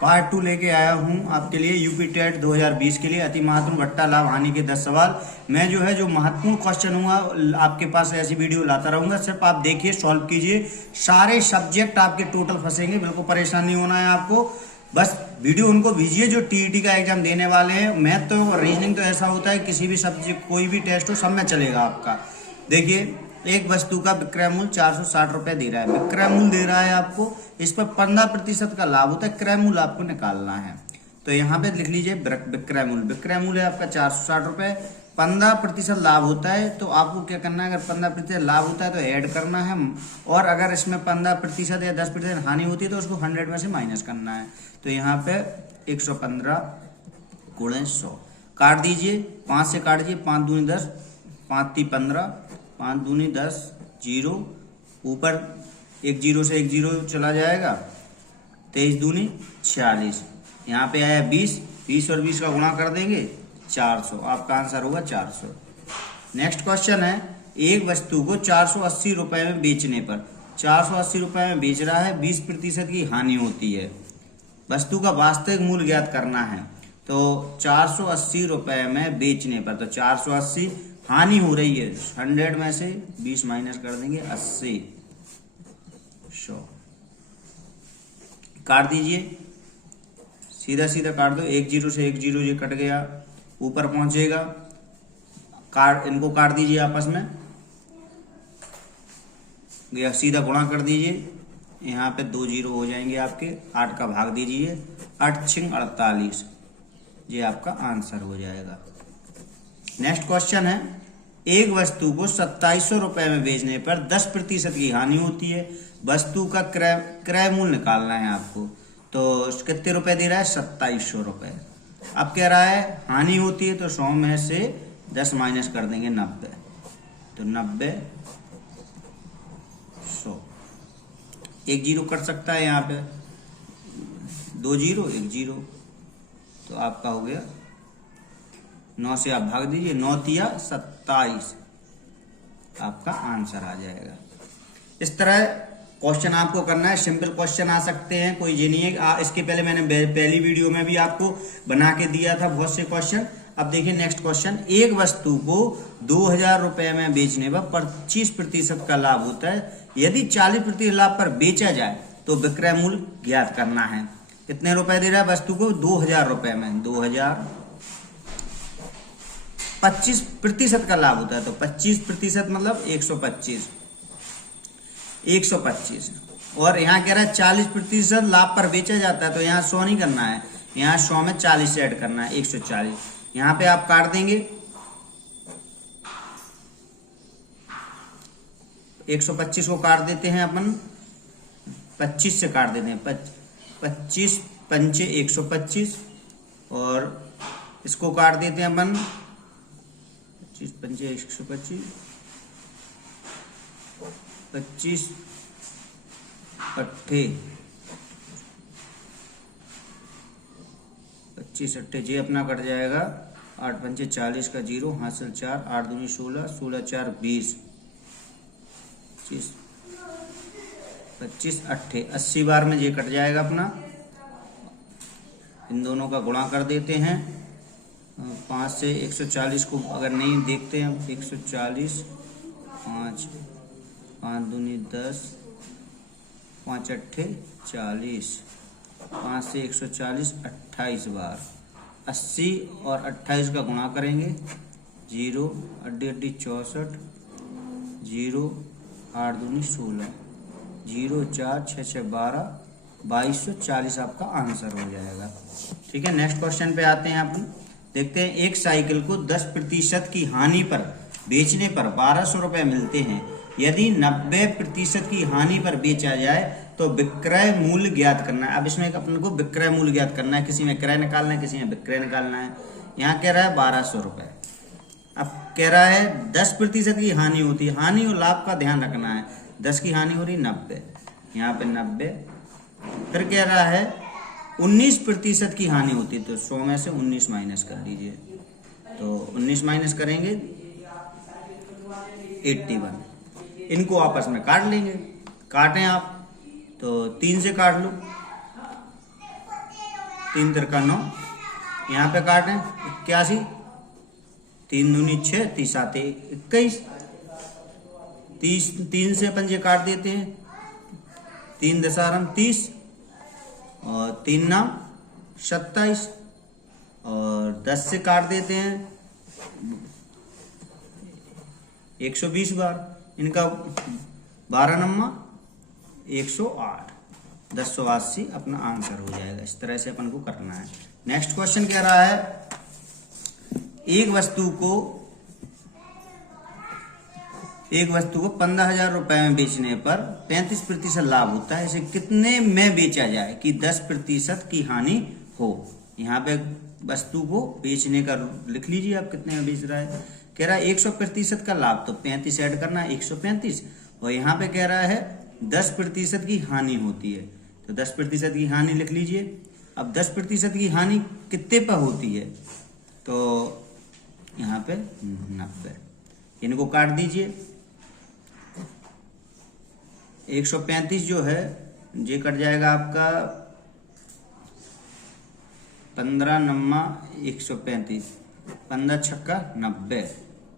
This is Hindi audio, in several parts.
पार्ट 2 लेके आया हूं आपके लिए यूपी टेट 2020 के लिए अति महत्वपूर्ण भट्टा लाभ हानि के 10 सवाल। मैं जो महत्वपूर्ण क्वेश्चन हुआ आपके पास ऐसी वीडियो लाता रहूंगा, सिर्फ आप देखिए, सॉल्व कीजिए। सारे सब्जेक्ट आपके टोटल फंसेंगे, बिल्कुल परेशान नहीं होना है आपको। बस वीडियो उनको भेजिए जो टीईटी का एग्जाम देने वाले हैं। मैथ तो रीजनिंग तो ऐसा होता है, किसी भी सब्जेक्ट कोई भी टेस्ट हो सब में चलेगा आपका। देखिए, एक वस्तु का विक्रय मूल्य 460 रुपए दे रहा है, विक्रय मूल्य दे रहा है आपको, इस पर 15% का लाभ होता है, क्रय मूल्य आपको निकालना है। तो यहाँ पे लिख लीजिए विक्रय मूल्य, विक्रय मूल्य आपका 460 रुपए, 15% लाभ होता है। तो आपको क्या करना है, अगर 15% लाभ होता है तो ऐड करना है, और अगर इसमें 15% या 10% हानि होती है तो उसको 100 में से माइनस करना है। तो यहाँ पे 115 गुणे 100 काट दीजिए, 5 से काट दीजिए, 5 दूनी 10, 5 ती 15, 5 दूनी 10, जीरो ऊपर एक जीरो से एक जीरो चला जाएगा, 23 दूनी 46, यहाँ पे आया 20, 20 और 20 का गुणा कर देंगे 400, आपका आंसर होगा 400। नेक्स्ट क्वेश्चन है, एक वस्तु को 480 रुपए में बेचने पर, 480 रुपए में बेच रहा है, 20% की हानि होती है। वस्तु का वास्तविक मूल्य ज्ञात करना है। तो 480 रुपए में बेचने पर, तो 480 हानि हो रही है, 100 में से 20 माइनस कर देंगे, 80, 100 काट दीजिए, सीधा सीधा काट दो, एक जीरो से एक जीरो ये कट गया, ऊपर पहुंचेगा, काट इनको काट दीजिए आपस में, गया सीधा गुणा कर दीजिए, यहाँ पे 2 जीरो हो जाएंगे आपके, 8 का भाग दीजिए, 8 छिंग 48, ये आपका आंसर हो जाएगा। नेक्स्ट क्वेश्चन है, एक वस्तु को 2700 रुपए में बेचने पर 10% की हानि होती है, वस्तु का क्रय मूल्य निकालना है आपको। तो कितने रुपए दे रहा है, 2700 रुपए। अब कह रहा है हानि होती है, तो 100 में से 10 माइनस कर देंगे, 90, तो 90, 100, एक जीरो कट सकता है यहाँ पे, 2 जीरो 1 जीरो, तो आपका हो गया 9 से आप भाग दीजिए, 9 तिया 27, आपका आंसर आ जाएगा। इस तरह क्वेश्चन आपको करना है, सिंपल क्वेश्चन आ सकते हैं, कोई ये नहीं है। इसके पहले मैंने पहली वीडियो में भी आपको बना के दिया था बहुत से क्वेश्चन। अब देखिए नेक्स्ट क्वेश्चन, एक वस्तु को 2000 रुपए में बेचने पर 25% का लाभ होता है, यदि 40% लाभ पर बेचा जाए तो विक्रय मूल्य ज्ञात करना है। कितने रुपए दे रहा है वस्तु को, 2000 रुपए में, 2000, 25% का लाभ होता है, तो 25% मतलब 125, 125, और यहाँ कह रहा है 40% लाभ पर बेचा जाता है, तो यहाँ 100 नहीं करना है, यहाँ 100 में 40 ऐड करना है, 140, यहाँ पे आप काट देंगे, 125 को काट देते हैं अपन, 25 से काट देते हैं, 25 पंचे 125, और इसको काट देते हैं अपन, 25 पंचे 125, 25 अट्ठे 25 अट्ठे, जी अपना कट जाएगा, 8 पंचे 40 का जीरो, हासिल 4, 8 दूनी 16, 16 4 20, 25 अट्ठे 80 बार में ये कट जाएगा अपना। इन दोनों का गुणा कर देते हैं, 5 से 140 को अगर नहीं देखते हैं, 140, 5, 5 दूनी 10, 5 अट्ठे 40, 5 से 140, 28 बार, 80 और 28 का गुणा करेंगे, 0, अड्डी अड्डी 64, 0, 8 दूनी 16, 0 4 6 6 12, 2240 आपका आंसर हो जाएगा। ठीक है, नेक्स्ट क्वेश्चन पे आते हैं अपन, देखते हैं, एक साइकिल को 10% की हानि पर बेचने पर 1200 रुपए मिलते हैं, यदि 90% की हानि पर बेचा जाए तो विक्रय मूल्य ज्ञात करना है। अब इसमें अपन को विक्रय मूल्य ज्ञात करना है, किसी में क्रय निकालना है, किसी में विक्रय निकालना है। यहाँ कह रहा है 1200 रुपए, अब कह रहा है 10% की हानि होती है, हानि और लाभ का ध्यान रखना है, 10 की हानि हो रही 90, यहाँ पे 90, फिर कह रहा है 19% की हानि होती है, तो 100 में से 19 माइनस कर दीजिए, तो 19 माइनस करेंगे 81, इनको आपस में काट लेंगे, काटें आप तो 3 से काट लो, 3 तिरका 9, यहाँ पे काटें 81, 3 दूनी 6, 30 आते 21, 30 3 से पंजे काट देते हैं, 3 दशारम 30 और 3 नाम 27 और 10 से काट देते हैं 120 बार, इनका 12 नम्मा 108, 1080 अपना आंसर हो जाएगा। इस तरह से अपन को करना है। नेक्स्ट क्वेश्चन कह रहा है एक वस्तु को 15,000 रुपए में बेचने पर 35% लाभ होता है, इसे कितने में बेचा जाए कि 10% की हानि हो। यहाँ पे वस्तु को बेचने का लिख लीजिए आप कितने में बेच रहा है। कह रहा है 100% का लाभ, तो 35 ऐड करना 135, और यहाँ पे कह रहा है 10% की हानि होती है, तो 10% की हानि लिख लीजिए। अब 10% की हानि कितने पर होती है, तो यहाँ पे 90, इनको काट दीजिए। 135 जो है ये कट जाएगा आपका 15 नम्मा 135, 15 छक्का 90,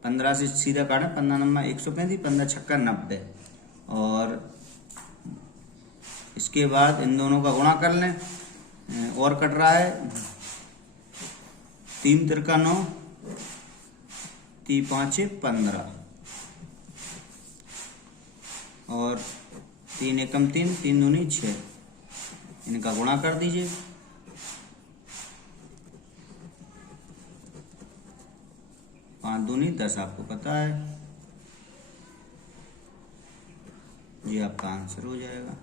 15 से सीधा काटें, 15 नम्मा 135, 15 छक्का 90, और इसके बाद इन दोनों का गुणा कर लें। और कट रहा है 3 तिरका 9, 3 5 15 और 3 एकम 3, 3 दूनी 6, इनका गुणा कर दीजिए। 5 दूनी 10 आपको पता है, ये आपका आंसर हो जाएगा।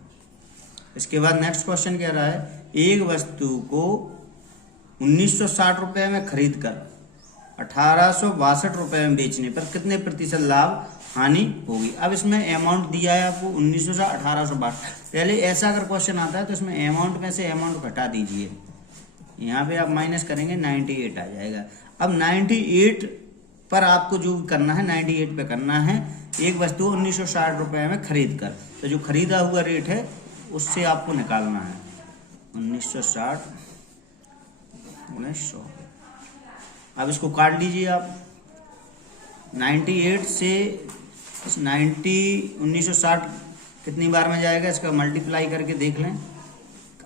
इसके बाद नेक्स्ट क्वेश्चन कह रहा है एक वस्तु को 1960 रुपए में खरीद कर 1862 रुपए में बेचने पर कितने प्रतिशत लाभ हानि होगी। अब इसमें अमाउंट दिया है आपको 1900 1862। पहले ऐसा अगर क्वेश्चन आता है तो इसमें अमाउंट में से अमाउंट घटा दीजिए, यहाँ पे आप माइनस करेंगे 98 आ जाएगा। अब 98 पर आपको जो करना है 98 पे करना है। एक वस्तु 1960 रुपए में खरीद कर, तो जो खरीदा हुआ रेट है उससे आपको निकालना है 1960 1900। अब इसको काट लीजिए आप। 98 से 1960 कितनी बार में जाएगा, इसका मल्टीप्लाई करके देख लें।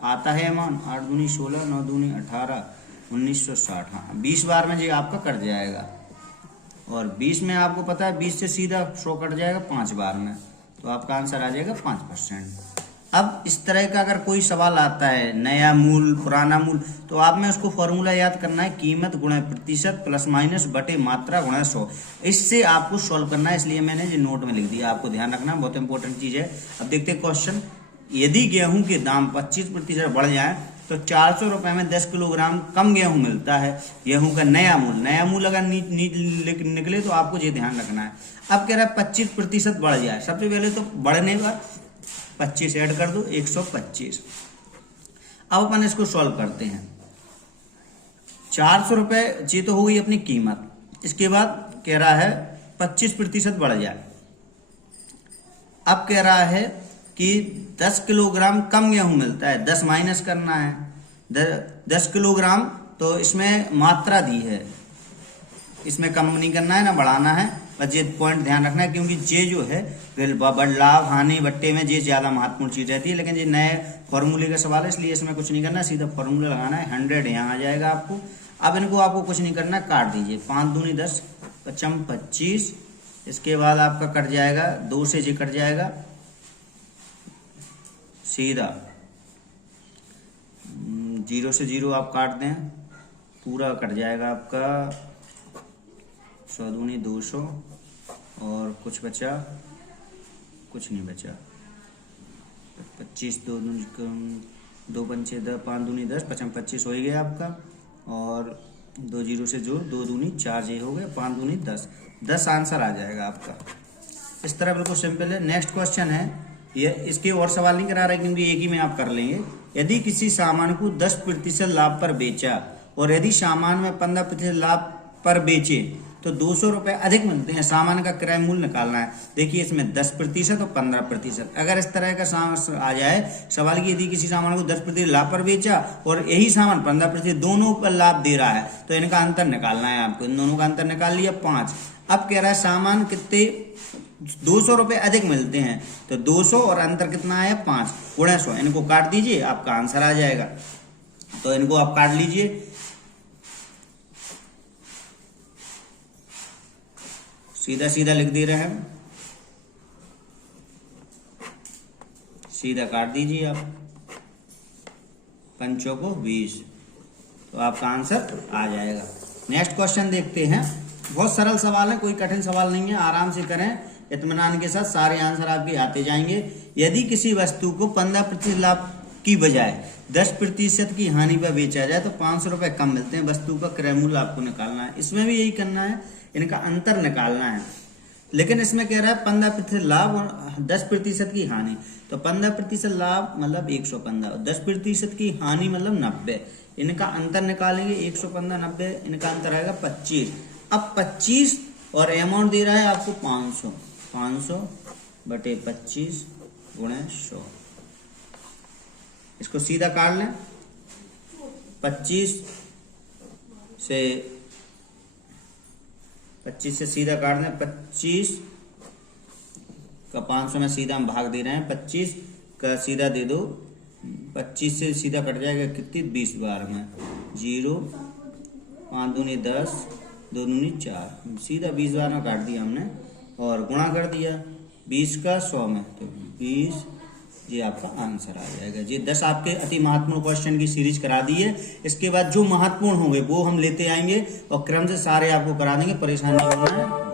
आता है अमाउंट 8 दूनी 16, 9 दूनी 18, 1960। हाँ 20 बार में ये आपका कट जाएगा, और 20 में आपको पता है 20 से सीधा 100 कट जाएगा 5 बार में, तो आपका आंसर आ जाएगा 5%। अब इस तरह का अगर कोई सवाल आता है नया मूल पुराना मूल, तो आप में उसको फॉर्मूला याद करना है कीमत गुणा प्रतिशत प्लस माइनस बटे मात्रा गुणा 100। इससे आपको सॉल्व करना है, इसलिए मैंने ये नोट में लिख दिया, आपको ध्यान रखना, बहुत इंपॉर्टेंट चीज है। अब देखते हैं क्वेश्चन। यदि गेहूं के दाम 25% बढ़ जाए तो 400 रुपए में 10 किलोग्राम कम गेहूं मिलता है। गेहूं का नया मूल अगर निकले तो आपको ये ध्यान रखना है। अब कह रहा है 25% बढ़ जाए, सबसे पहले तो बढ़ने पर 25 ऐड कर दो 125। अब अपन इसको सॉल्व करते हैं। 400 रुपए ये तो हो गई अपनी कीमत। इसके बाद कह रहा है 25% बढ़ जाए। अब कह रहा है कि 10 किलोग्राम कम गेहूं मिलता है, 10 माइनस करना है 10 किलोग्राम, तो इसमें मात्रा दी है, इसमें कम नहीं करना है ना बढ़ाना है, बस ये पॉइंट ध्यान रखना है, क्योंकि ये जो है लाभ हानि बट्टे में ये ज्यादा महत्वपूर्ण चीज रहती है। लेकिन ये नए फॉर्मूले का सवाल है, इसलिए इसमें कुछ नहीं करना, सीधा फॉर्मूला लगाना है। 100 यहाँ आ जाएगा आपको। अब इनको आपको कुछ नहीं करना, काट दीजिए। 5 दूनी 10, 55 25। इसके बाद आपका कट जाएगा 2 से जी कट जाएगा सीधा, 0 से 0 आप काट दें, पूरा कट जाएगा आपका 100 दूनी 200, और कुछ बचा, कुछ नहीं बचा। 25 2 पंचे 10, 5 दूनी 10, 55 25 हो ही गया आपका, और 2 0 से जोड़ 2 दूनी 4 ये हो गया, 5 दूनी 10 आंसर आ जाएगा आपका। इस तरह बिल्कुल सिंपल है। नेक्स्ट क्वेश्चन है, ये इसके और सवाल नहीं करा रहे क्योंकि एक ही में आप कर लेंगे। यदि किसी सामान को 10% लाभ पर बेचा और यदि सामान में 15% लाभ पर बेचे तो 200 रुपए अधिक मिलते हैं। सामान का क्रय मूल्य निकालना है। देखिए इसमें 10% और 15%। अगर इस तरह का सामान आ जाए सवाल की, यदि किसी सामान को 10% लाभ पर बेचा और यही सामान 15% दोनों पर लाभ दे रहा है तो इनका अंतर निकालना है आपको। इन दोनों का अंतर निकाल लिया 5। अब कह रहा है सामान कितने 200 रुपए अधिक मिलते हैं, तो 200 और अंतर कितना है 5 गुणा 100। इनको काट दीजिए, आपका आंसर आ जाएगा। तो इनको आप काट लीजिए। सीधा सीधा लिख दे रहे हैं, सीधा काट दीजिए आप। 5 को 20, तो आपका आंसर आ जाएगा। नेक्स्ट क्वेश्चन देखते हैं। बहुत सरल सवाल है, कोई कठिन सवाल नहीं है, आराम से करें इत्मीनान के साथ, सारे आंसर आपके आते जाएंगे। यदि किसी वस्तु को 15% लाभ की बजाय 10% की हानि पर बेचा जाए तो 500 रुपए कम मिलते हैं। वस्तु का क्रय मूल्य आपको निकालना है। इसमें भी यही करना है, इनका अंतर निकालना है। लेकिन इसमें कह रहा है 15% लाभ और 10% की हानि। तो 15% लाभ मतलब 115 और 10% की हानि मतलब 90। इनका अंतर निकालेंगे, 115 90, इनका अंतर आएगा 25। अब 25 और अमाउंट दे रहा है आपको 500 बटे 25 गुणे 100। इसको सीधा काट लें। 25 से सीधा काट दें। 25 का 500 में सीधा हम भाग दे रहे हैं। 25 का सीधा दे दो, 25 से सीधा कट जाएगा कितनी 20 बार में 0, 5 दूनी 10, 2 दूनी 4, सीधा 20 बार में काट दिया हमने और गुणा कर दिया 20 का 100 में, तो 20, ये आपका आंसर आ जाएगा। ये 10 आपके अति महत्वपूर्ण क्वेश्चन की सीरीज करा दी है। इसके बाद जो महत्वपूर्ण होंगे वो हम लेते आएंगे और क्रम से सारे आपको करा देंगे, परेशानी नहीं होना है।